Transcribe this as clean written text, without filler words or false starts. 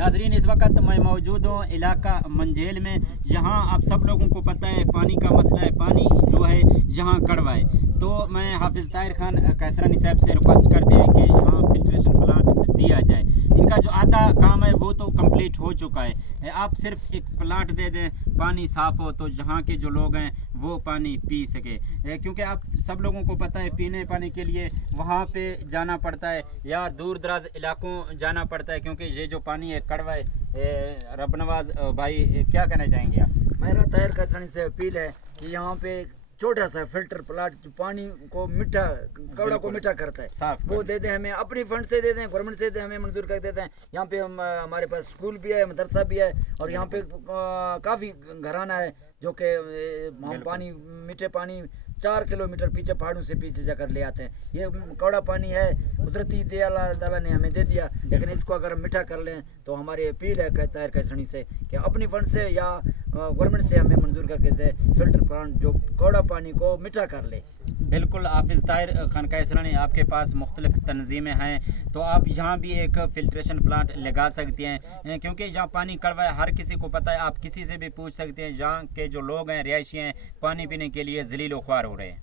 नाजरीन, इस वक्त मैं मौजूद हूँ इलाका मंझेल में, जहाँ आप सब लोगों को पता है पानी का मसला है, पानी जो है यहाँ कड़वा है। तो मैं हाफिज़ ताहिर खान कैसरानी साहब से रिक्वेस्ट करते हैं कि यहाँ फिल्ट्रेशन प्लांट दिया जाए। इनका जो आधा काम है वो तो कंप्लीट हो चुका है। आप सिर्फ एक प्लांट दे दें, पानी साफ़ हो तो जहाँ के जो लोग हैं वो पानी पी सके, क्योंकि आप सब लोगों को पता है पीने पानी के लिए वहाँ पे जाना पड़ता है या दूर दराज इलाकों जाना पड़ता है, क्योंकि ये जो पानी है कड़वा है। रब नवाज भाई, क्या कहना चाहेंगे आप? मेरा ताहिर कैसरानी से अपील है कि यहाँ पे छोटा सा फिल्टर प्लांट जो पानी को मीठा, कौड़ा को मीठा करता है, वो दे दें हमें, अपनी फंड से दे दें, गवर्नमेंट से दे, हमें मंजूर कर देते हैं। यहाँ पे हमारे पास स्कूल भी है, मदरसा भी है, और यहाँ पे काफ़ी घराना है जो कि हम पानी, मीठे पानी 4 किलोमीटर पीछे पहाड़ों से पीछे जाकर ले आते हैं। ये कौड़ा पानी है, कुदरती दे अल्लाह ताला ने हमें दे दिया, लेकिन इसको अगर हम मीठा कर लें तो हमारी अपील है ताहिर कैसरानी से कि अपनी फंड से या गवर्नमेंट से हमें मंजूर करके दे फिल्टर प्लांट जो कौड़ा पानी को मीठा कर ले। बिल्कुल हाफिज़ ताहिर खान कैसरानी, आपके पास मुख्तलिफ तंजीमें हैं तो आप यहाँ भी एक फ़िल्ट्रेशन प्लांट लगा सकते हैं, क्योंकि जहाँ पानी कड़वा है हर किसी को पता है। आप किसी से भी पूछ सकते हैं, जहाँ के जो लोग हैं, रिहायशी हैं, पानी पीने के लिए ज़लील व ख्वार हो रहे हैं।